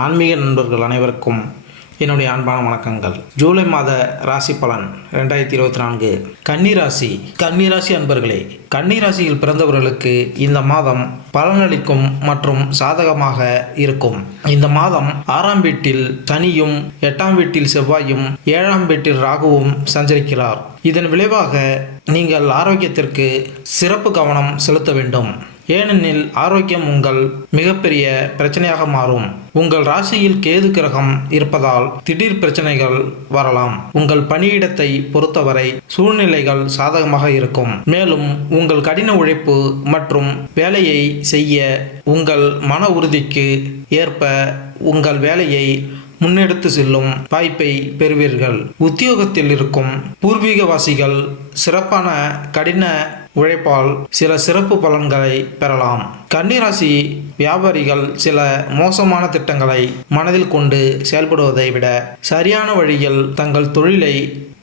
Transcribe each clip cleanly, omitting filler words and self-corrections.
ஆன்மீக நண்பர்கள் அனைவருக்கும் என்னுடைய அன்பான வணக்கங்கள். ஜூலை மாத ராசி பலன் 2024. கன்னிராசி. கன்னிராசி அன்பர்களே, கன்னிராசியில் பிறந்தவர்களுக்கு இந்த மாதம் பலனளிக்கும் மற்றும் சாதகமாக இருக்கும். இந்த மாதம் 6ஆம் வீட்டில் சனியும், 8ஆம் வீட்டில் செவ்வாயும், 7ஆம் வீட்டில் ராகுவும் சஞ்சரிக்கிறார். இதன் விளைவாக நீங்கள் ஆரோக்கியத்திற்கு சிறப்பு கவனம் செலுத்த வேண்டும். ஏனெனில் ஆரோக்கியம் உங்கள் மிகப்பெரிய பிரச்சனையாக மாறும். உங்கள் ராசியில் கேது கிரகம் இருப்பதால் திடீர் பிரச்சனைகள் வரலாம். உங்கள் பணியிடத்தை பொறுத்தவரை சூழ்நிலைகள் சாதகமாக இருக்கும். மேலும் உங்கள் கடின உழைப்பு மற்றும் வேலையை செய்ய உங்கள் மன உறுதிக்கு ஏற்ப உங்கள் வேலையை முன்னெடுத்து செல்லும் வாய்ப்பை பெறுவீர்கள். உத்தியோகத்தில் இருக்கும் பூர்வீகவாசிகள் சிறப்பான கடின உழைப்பால் சில சிறப்பு பலன்களை பெறலாம். கன்னிராசி வியாபாரிகள் சில மோசமான திட்டங்களை மனதில் கொண்டு செயல்படுவதை விட சரியான வழியில் தங்கள் தொழிலை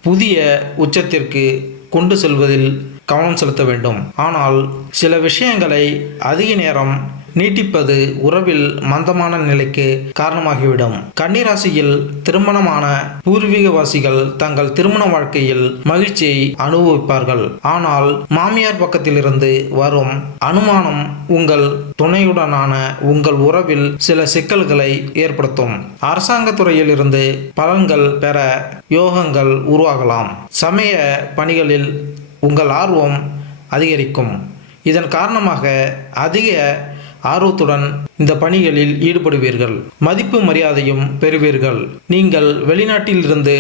புதிய உச்சத்திற்கு கொண்டு செல்வதில் கவனம் செலுத்த வேண்டும். ஆனால் சில விஷயங்களை அதிக நேரம் நீட்டிப்பது உறவில் மந்தமான நிலைக்கு காரணமாகிவிடும். கன்னிராசியில் திருமணமான பூர்வீகவாசிகள் தங்கள் திருமண வாழ்க்கையில் மகிழ்ச்சியை அனுபவிப்பார்கள். ஆனால் மாமியார் பக்கத்திலிருந்து வரும் அனுமானம் உங்கள் துணையுடனான உங்கள் உறவில் சில சிக்கல்களை ஏற்படுத்தும். அரசாங்க துறையில் இருந்து பலன்கள் பெற யோகங்கள் உருவாகலாம். சமய பணிகளில் உங்கள் ஆர்வம் அதிகரிக்கும். இதன் காரணமாக அதிக ஆர்வத்துடன் இந்த பணிகளில் ஈடுபடுவீர்கள். மதிப்பு மரியாதையும் பெறுவீர்கள். நீங்கள் வெளிநாட்டில் இருந்து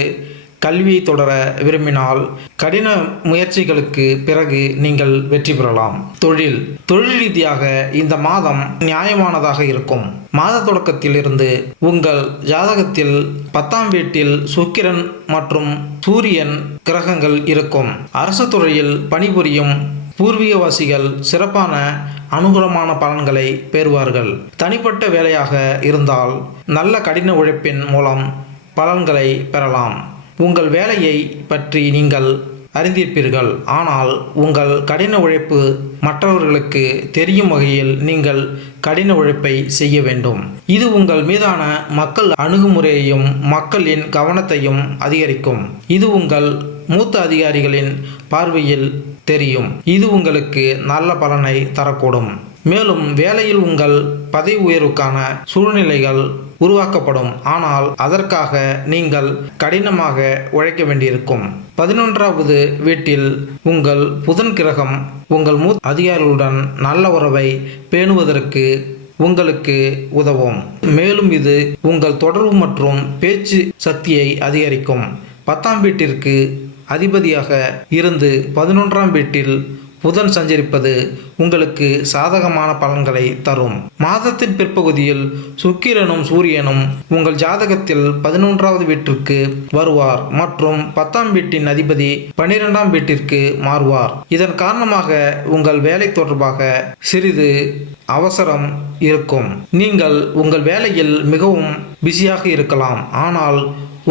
கல்வியை தொடர விரும்பினால் கடின முயற்சிகளுக்கு பிறகு நீங்கள் வெற்றி பெறலாம். தொழில் ரீதியாக இந்த மாதம் நியாயமானதாக இருக்கும். மாத தொடக்கத்தில் இருந்து உங்கள் ஜாதகத்தில் 10ஆம் வீட்டில் சுக்கிரன் மற்றும் சூரியன் கிரகங்கள் இருக்கும். அரசு துறையில் பணிபுரியும் பூர்வீகவாசிகள் சிறப்பான அனுகூலமான பலன்களை பெறுவார்கள். தனிப்பட்ட வேலையாக இருந்தால் நல்ல கடின உழைப்பின் மூலம் பலன்களை பெறலாம். உங்கள் வேலையை பற்றி நீங்கள் அறிந்திருப்பீர்கள். ஆனால் உங்கள் கடின உழைப்பு மற்றவர்களுக்கு தெரியும் வகையில் நீங்கள் கடின உழைப்பை செய்ய வேண்டும். இது உங்கள் மீதான மக்கள் அணுகுமுறையையும் மக்களின் கவனத்தையும் அதிகரிக்கும். இது உங்கள் மூத்த அதிகாரிகளின் பார்வையில் தெரியும். இது உங்களுக்கு நல்ல பலனை தரக்கூடும். மேலும் வேலையில் உங்கள் பதவி உயர்வுக்கான சூழ்நிலைகள் உருவாக்கப்படும். ஆனால் அதற்காக நீங்கள் கடினமாக உழைக்க வேண்டியிருக்கும். 11வது வீட்டில் உங்கள் புதன் கிரகம் உங்கள் மூத்த அதிகாரிகளுடன் நல்ல உறவை பேணுவதற்கு உங்களுக்கு உதவும். மேலும் இது உங்கள் தொடர்பு மற்றும் பேச்சு சக்தியை அதிகரிக்கும். 10ஆம் வீட்டிற்கு அதிபதியாக இருந்து 11ஆம் வீட்டில் புதன் சஞ்சரிப்பது உங்களுக்கு சாதகமான பலன்களை தரும். மாதத்தின் பிற்பகுதியில் சுக்கிரனும் சூரியனும் உங்கள் ஜாதகத்தில் 11வது வீட்டிற்கு வருவார் மற்றும் 10ஆம் வீட்டின் அதிபதி 12ஆம் வீட்டிற்கு மாறுவார். இதன் காரணமாக உங்கள் வேலை தொடர்பாக சிறிது அவசரம் இருக்கும். நீங்கள் உங்கள் வேலையில் மிகவும் பிஸியாக இருக்கலாம். ஆனால்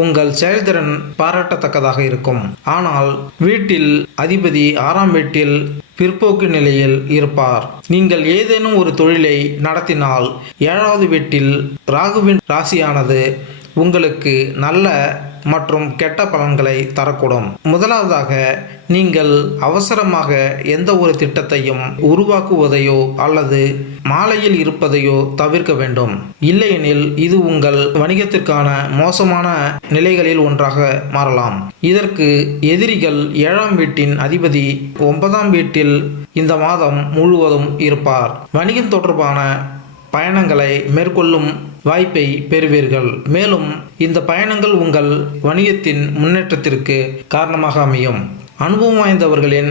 உங்கள் செயல்திறன் பாராட்டத்தக்கதாக இருக்கும். ஆனால் வீட்டில் அதிபதி 6ஆம் வீட்டில் பிற்போக்கு நிலையில் இருப்பார். நீங்கள் ஏதேனும் ஒரு தொழிலை நடத்தினால் 7வது வீட்டில் ராகுவின் ராசியானது உங்களுக்கு நல்ல மற்றும் கெட்ட பலன்களை தரக்கூடும். முதலாவதாக, நீங்கள் அவசரமாக எந்த ஒரு திட்டத்தையும் உருவாக்குவதையோ அல்லது மாலையில் இருப்பதையோ தவிர்க்க வேண்டும். இல்லையெனில் இது உங்கள் வணிகத்திற்கான மோசமான நிலைகளில் ஒன்றாக மாறலாம். இதற்கு எதிரிகள் 7ஆம் வீட்டின் அதிபதி 9ஆம் வீட்டில் இந்த மாதம் முழுவதும் இருப்பார். வணிகம் தொடர்பான பயணங்களை மேற்கொள்ளும் வாய்ப்பை பெறுவீர்கள். மேலும் இந்த பயணங்கள் உங்கள் வணிகத்தின் முன்னேற்றத்திற்கு காரணமாக அமையும். அனுபவம் வாய்ந்தவர்களின்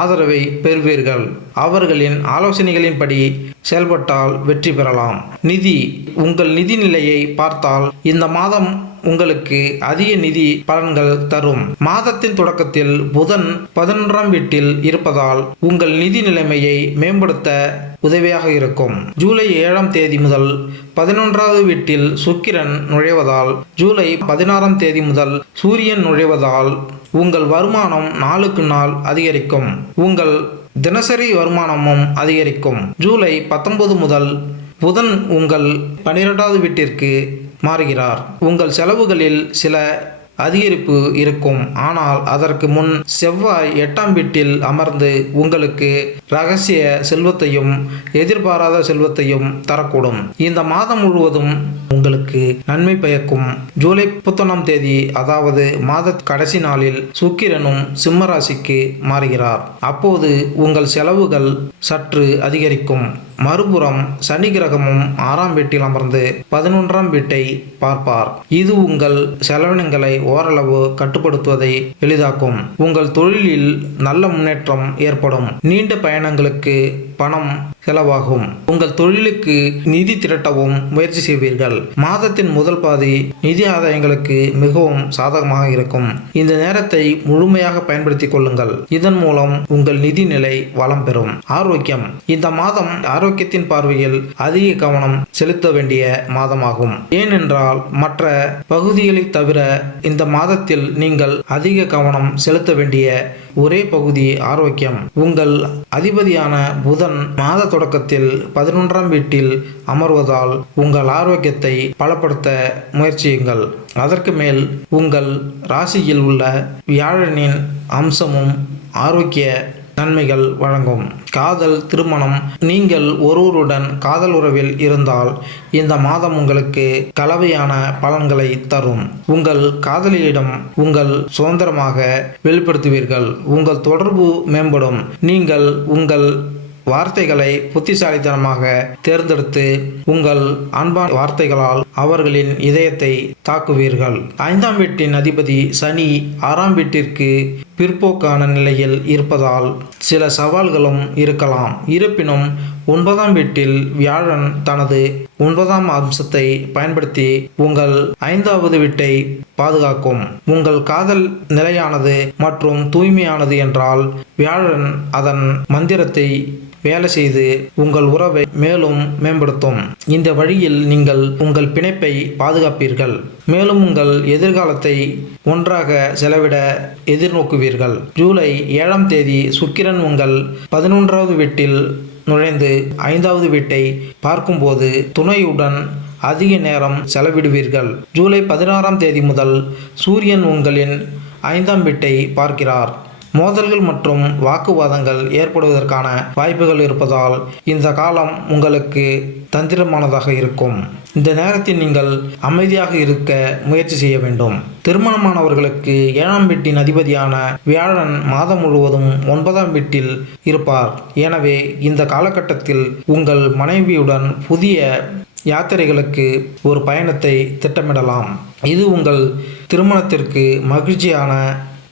ஆதரவை பெறுவீர்கள். அவர்களின் ஆலோசனைகளின்படி செயல்பட்டால் வெற்றி பெறலாம். உங்கள் நிதி நிலையை பார்த்தால் இந்த மாதம் உங்களுக்கு அதிக நிதி பலன்கள் தரும். மாதத்தின் தொடக்கத்தில் புதன் 11ஆம் வீட்டில் இருப்பதால் உங்கள் நிதி நிலைமையை மேம்படுத்த உதவியாக இருக்கும். ஜூலை 7ஆம் தேதி முதல் 11வது வீட்டில் சுக்கிரன் நுழைவதால், ஜூலை 16ஆம் தேதி முதல் சூரியன் நுழைவதால் உங்கள் வருமானம் நாளுக்கு நாள் அதிகரிக்கும். உங்கள் தினசரி வருமானமும் அதிகரிக்கும். ஜூலை 19 முதல் புதன் உங்கள் 12வது வீட்டிற்கு மாறுகிறார். உங்கள் செலவுகளில் சில அதிகரிப்பு இருக்கும். ஆனால் அதற்கு முன் செவ்வாய் 8ஆம் வீட்டில் அமர்ந்து உங்களுக்கு ரகசிய செல்வத்தையும் எதிர்பாராத செல்வத்தையும் தரக்கூடும். இந்த மாதம் முழுவதும் உங்களுக்கு நன்மை பயக்கும். ஜூலை 31ஆம் தேதி, அதாவது மாத கடைசி நாளில் சுக்கிரனும் சிம்ம ராசிக்கு மாறுகிறார். அப்போது உங்கள் செலவுகள் சற்று அதிகரிக்கும். மறுபுறம் சனி கிரகமும் 6ஆம் வீட்டில் அமர்ந்து 11ஆம் வீட்டை பார்ப்பார். இது உங்கள் செலவினங்களை ஓரளவு கட்டுப்படுத்துவதை எளிதாக்கும். உங்கள் தொழிலில் நல்ல முன்னேற்றம் ஏற்படும். நீண்ட பயணங்களுக்கு பணம் செலவாகும். உங்கள் தொழிலுக்கு நிதி திரட்டவும் முயற்சி செய்வீர்கள். மாதத்தின் முதல் பாதி நிதி ஆதாயங்களுக்கு மிகவும் சாதகமாக இருக்கும். இந்த நேரத்தை முழுமையாக பயன்படுத்திக் கொள்ளுங்கள். இதன் மூலம் உங்கள் நிதி நிலை வளம் பெறும். ஆரோக்கியம். இந்த மாதம் ஆரோக்கியத்தின் பார்வையில் அதிக கவனம் செலுத்த வேண்டிய மாதமாகும். ஏனென்றால் மற்ற பகுதிகளை தவிர இந்த மாதத்தில் நீங்கள் அதிக கவனம் செலுத்த வேண்டிய ஒரே பகுதி ஆரோக்கியம். உங்கள் அதிபதியான புதன் மாத தொடக்கத்தில் 11ஆம் வீட்டில் அமர்வதால் உங்கள் ஆரோக்கியத்தை பலப்படுத்த முயற்சியுங்கள். அதற்கு மேல் உங்கள் ராசியில் உள்ள வியாழனின் அம்சமும் ஆரோக்கிய நன்மைகள் வழங்கும். காதல், திருமணம். நீங்கள் ஒருவருடன் காதல் உறவில் இருந்தால் இந்த மாதம் உங்களுக்கு கலவையான பலன்களை தரும். உங்கள் காதலியிடம் உங்கள் சுதந்திரமாக வெளிப்படுத்துவீர்கள். உங்கள் தொடர்பு மேம்படும். நீங்கள் உங்கள் வார்த்தைகளை புத்திசாலித்தனமாக தேர்ந்தெடுத்து உங்கள் அன்பான வார்த்தைகளால் அவர்களின் இதயத்தை தாக்குவீர்கள். 5ஆம் வீட்டின் அதிபதி சனி 6ஆம் வீட்டிற்கு பிற்போக்கான நிலையில் இருப்பதால் சில சவால்களும் இருக்கலாம். இருப்பினும் 9ஆம் வீட்டில் வியாழன் தனது 9ஆம் அம்சத்தை பயன்படுத்தி உங்கள் 5வது வீட்டை பாதுகாக்கும். உங்கள் காதல் நிலையானது மற்றும் தூய்மையானது என்றால் வியாழன் அதன் மந்திரத்தை வேலை செய்து உங்கள் உறவை மேலும் மேம்படுத்தும். இந்த வழியில் நீங்கள் உங்கள் பிணைப்பை பாதுகாப்பீர்கள். மேலும் உங்கள் எதிர்காலத்தை ஒன்றாக செலவிட எதிர்நோக்குவீர்கள். ஜூலை 7ஆம் தேதி சுக்கிரன் உங்கள் 11வது வீட்டில் நுழைந்து 5வது வீட்டை பார்க்கும்போது துணையுடன் அதிக நேரம் செலவிடுவீர்கள். ஜூலை 16ஆம் தேதி முதல் சூரியன் உங்களின் 5ஆம் வீட்டை பார்க்கிறார். மோதல்கள் மற்றும் வாக்குவாதங்கள் ஏற்படுவதற்கான வாய்ப்புகள் இருப்பதால் இந்த காலம் உங்களுக்கு தந்திரமானதாக இருக்கும். இந்த நேரத்தில் நீங்கள் அமைதியாக இருக்க முயற்சி செய்ய வேண்டும். திருமணமானவர்களுக்கு 7ஆம் வீட்டின் அதிபதியான வியாழன் மாதம் முழுவதும் 9ஆம் வீட்டில் இருப்பார். எனவே இந்த காலகட்டத்தில் உங்கள் மனைவியுடன் புதிய யாத்திரைகளுக்கு ஒரு பயணத்தை திட்டமிடலாம். இது உங்கள் திருமணத்திற்கு மகிழ்ச்சியான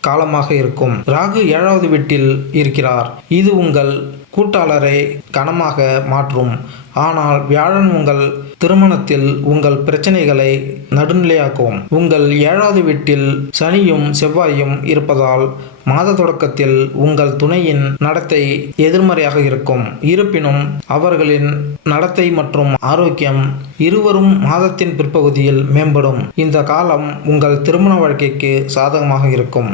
காலமாக இருக்கும். ராகு 7வது வீட்டில் இருக்கிறார். இது உங்கள் கூட்டாளரை கனமாக மாற்றும். ஆனால் வியாழன் உங்கள் திருமணத்தில் உங்கள் பிரச்சனைகளை நடுநிலையாக்கும். உங்கள் 7வது வீட்டில் சனியும் செவ்வாயும் இருப்பதால் மாத தொடக்கத்தில் உங்கள் துணையின் நடத்தை எதிர்மறையாக இருக்கும். இருப்பினும் அவர்களின் நடத்தை மற்றும் ஆரோக்கியம் இருவரும் மாதத்தின் பிற்பகுதியில் மேம்படும். இந்த காலம் உங்கள் திருமண வாழ்க்கைக்கு சாதகமாக இருக்கும்.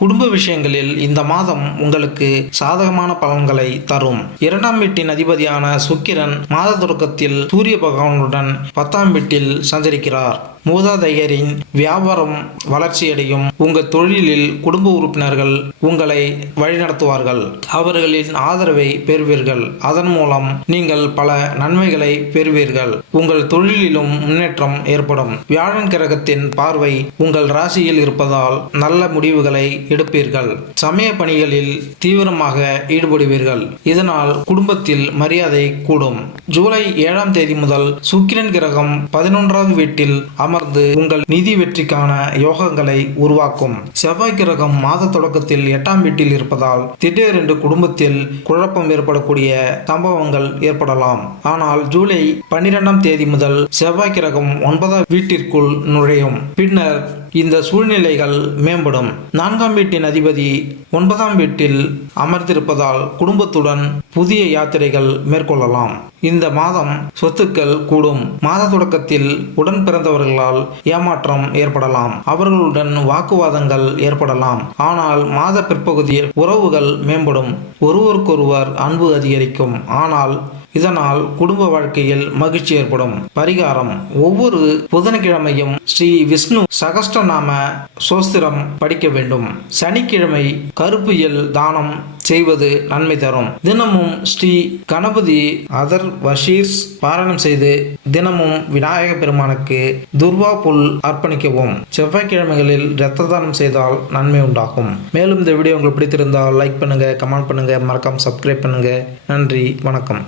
குடும்ப விஷயங்களில் இந்த மாதம் உங்களுக்கு சாதகமான பலன்களை தரும். 2ஆம் வீட்டின் அதிபதியான சுக்கிரன் மாத தொடக்கத்தில் சூரிய பகவானுடன் 10ஆம் வீட்டில் சஞ்சரிக்கிறார். மூதாதையரின் வியாபாரம் வளர்ச்சியடையும். உங்கள் தொழிலில் குடும்ப உறுப்பினர்கள் உங்களை வழிநடத்துவார்கள். அவர்களின் ஆதரவை பெறுவீர்கள். அதன் மூலம் நீங்கள் பல நன்மைகளை பெறுவீர்கள். உங்கள் தொழிலிலும் முன்னேற்றம் ஏற்படும். வியாழன் கிரகத்தின் பார்வை உங்கள் ராசியில் இருப்பதால் நல்ல முடிவுகளை எடுப்பீர்கள். சமய பணிகளில் தீவிரமாக ஈடுபடுவீர்கள். இதனால் குடும்பத்தில் மரியாதை கூடும். ஜூலை 7ஆம் தேதி முதல் சுக்கிரன் கிரகம் 11வது வீட்டில் அமர்ந்து உங்கள் நிதி வெற்றிக்கான யோகங்களை உருவாக்கும். செவ்வாய் கிரகம் மாத தொடக்கத்தில் 8ஆம் வீட்டில் இருப்பதால் திடீரென்று குடும்பத்தில் குழப்பம் ஏற்படக்கூடிய சம்பவங்கள் ஏற்படலாம். ஆனால் ஜூலை 12ஆம் தேதி முதல் செவ்வாய் கிரகம் 9ஆம் வீட்டிற்குள் நுழையும். பின்னர் இந்த சூழ்நிலைகள் மேம்படும். 4ஆம் வீட்டின் அதிபதி 9ஆம் வீட்டில் அமர்ந்திருப்பதால் குடும்பத்துடன் புதிய யாத்திரைகள் மேற்கொள்ளலாம். இந்த மாதம் சொத்துக்கள் கூடும். மாத தொடக்கத்தில் உடன் பிறந்தவர்களால் ஏமாற்றம் ஏற்படலாம். அவர்களுடன் வாக்குவாதங்கள் ஏற்படலாம். ஆனால் மாத பிற்பகுதியில் உறவுகள் மேம்படும். ஒருவருக்கொருவர் அன்பு அதிகரிக்கும். ஆனால் இதனால் குடும்ப வாழ்க்கையில் மகிழ்ச்சி ஏற்படும். பரிகாரம்: ஒவ்வொரு புதன்கிழமையும் ஸ்ரீ விஷ்ணு சகஸ்ரநாம சோஸ்திரம் படிக்க வேண்டும். சனிக்கிழமை கருப்பு எள் தானம் செய்வது நன்மை தரும். தினமும் ஸ்ரீ கணபதி அதர் வஷீர்ஸ் பாராயணம் செய்து தினமும் விநாயக பெருமானுக்கு துர்வா புல் அர்ப்பணிக்கவும். செவ்வாய்க்கிழமைகளில் இரத்த தானம் செய்தால் நன்மை உண்டாகும். மேலும் இந்த வீடியோ உங்களுக்கு பிடித்திருந்தால் லைக் பண்ணுங்க, கமெண்ட் பண்ணுங்க, மறக்காம சப்ஸ்கிரைப் பண்ணுங்க. நன்றி, வணக்கம்.